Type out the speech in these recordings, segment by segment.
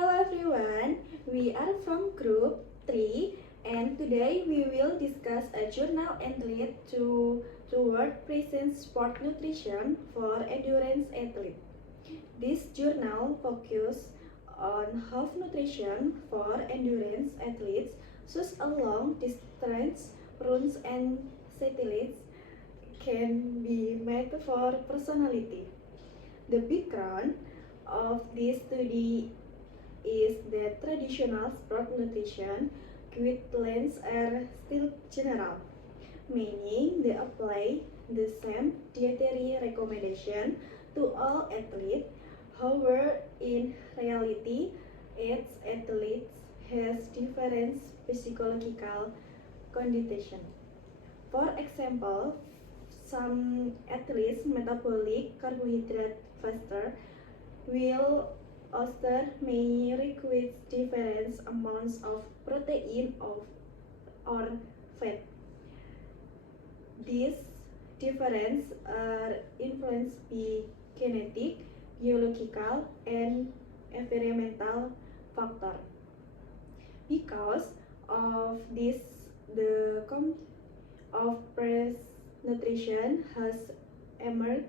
Hello everyone, we are from group 3 and today we will discuss a journal entry toward present sport nutrition for endurance athletes. This journal focuses on how nutrition for endurance athletes such as long distance runs and cyclists can be made for personality. The background of this study is that traditional sport nutrition guidelines are still general, meaning they apply the same dietary recommendation to all athletes. However, in reality, each athlete has different physiological condition. For example, some athletes metabolic carbohydrate faster, while others may require different amounts of protein or fat. These differences are influenced by genetic, biological, and environmental factors. Because of this, the of breast nutrition has emerged.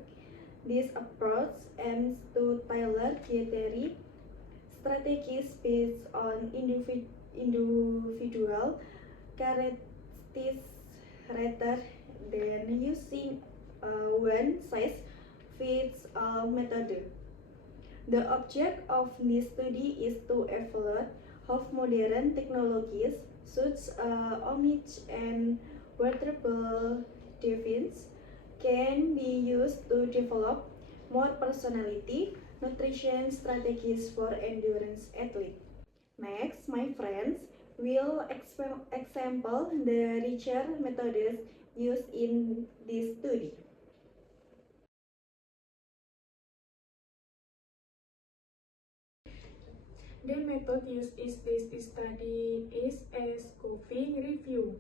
This approach aims to tailor dietary strategies based on individual characteristics rather than using one size fits all method. The object of this study is to evaluate how modern technologies such as omics and wearable devices can be used to develop more personality nutrition strategies for endurance athletes. Next, my friends will example the research methods used in this study. The method used in this study is a scoping review,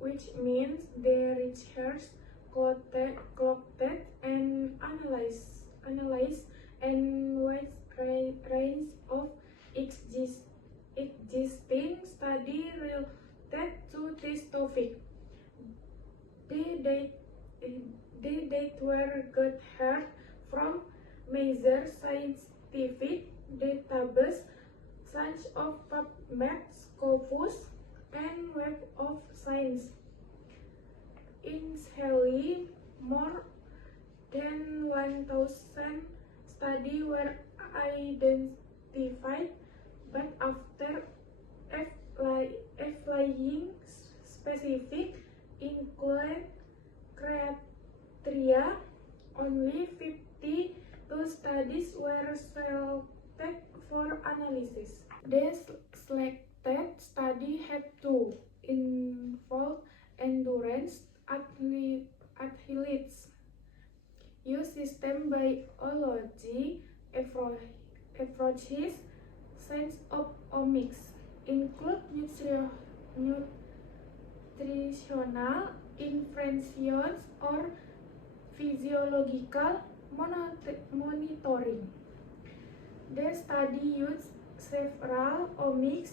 which means the researchers collected and analyzed a wide range of existing studies related to this topic. The data were gathered from major scientific database such as PubMed, Scopus, and Web of Science. Initially, more than 1,000 studies were identified, but after applying specific inclusion criteria, only 52 studies were selected for analysis. The selected study had to involve endurance athletes, use system biology approaches, science of omics, include nutritional interventions or physiological monitoring. The study used several omics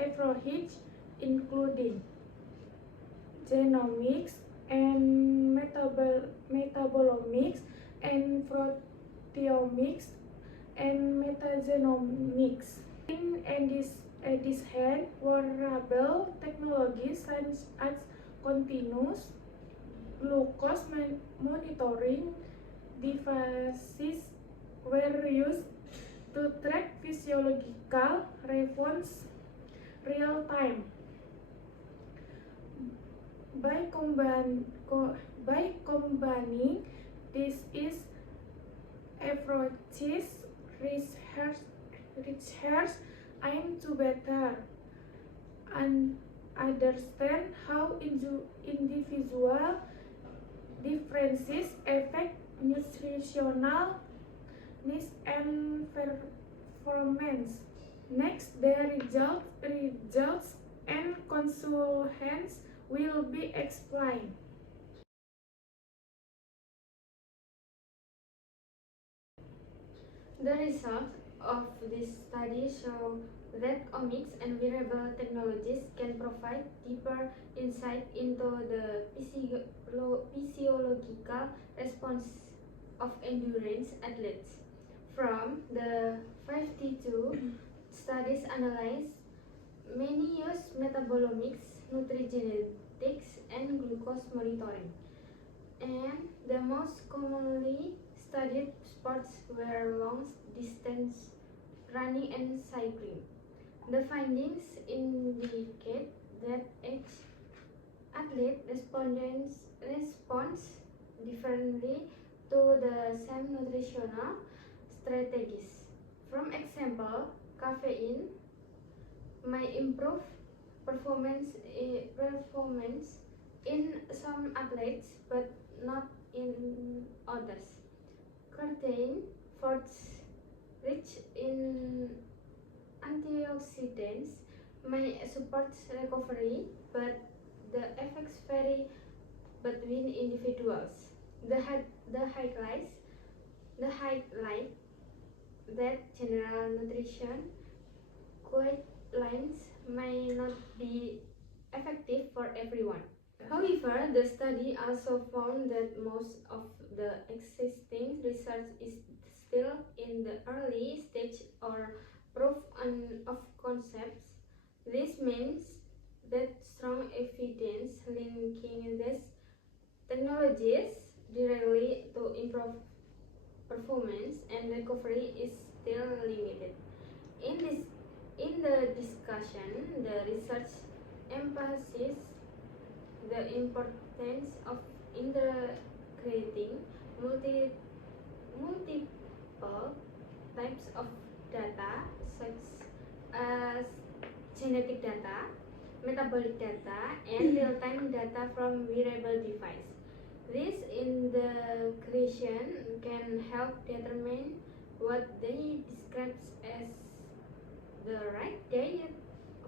approaches, including genomics and metabolomics and proteomics and metagenomics. In addition, wearable technologies such as continuous glucose monitoring devices were used to track physiological response real time. By combining these approaches, researchers aim to better understand how individual differences affect nutritional needs and performance. Next, the results and conclusions will be explained. The results of this study show that omics and wearable technologies can provide deeper insight into the physiological response of endurance athletes. From the 52 studies analyzed, many use metabolomics, nutrigenetics, and glucose monitoring. And the most commonly studied sports were long distance running and cycling. The findings indicate that each athlete responds differently to the same nutritional strategies. For example, caffeine may improve performance in some athletes but not in others. Curtain foods rich in antioxidants may support recovery, but the effects vary between individuals. The highlight that general nutrition guidelines may not be effective for everyone. However, the study also found that most of the existing research is still in the early stage or proof of concepts. This means that strong evidence linking these technologies directly to improve performance and recovery is still limited. In the discussion, the research emphasizes the importance of integrating multiple types of data such as genetic data, metabolic data, and real-time data from wearable device. This integration can help determine what they describe as the right diet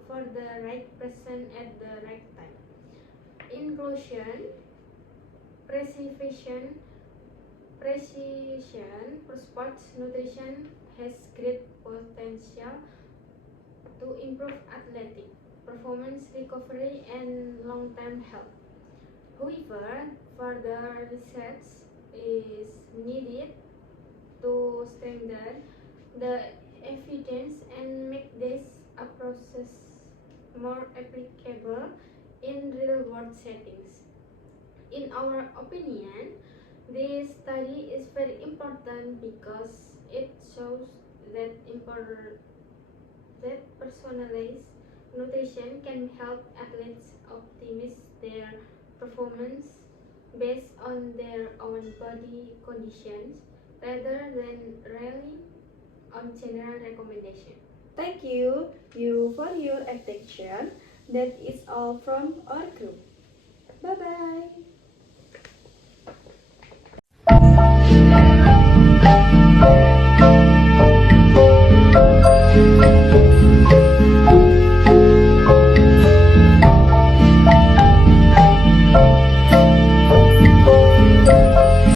for the right person at the right time. Inclusion, precision sports nutrition has great potential to improve athletic performance, recovery, and long-term health. However, further research is needed to strengthen the evidence and make this process more applicable in real-world settings. In our opinion, this study is very important because it shows that personalized nutrition can help athletes optimize their performance based on their own body conditions rather than relying on general recommendations. Thank you for your attention. That is all from our group. Bye bye.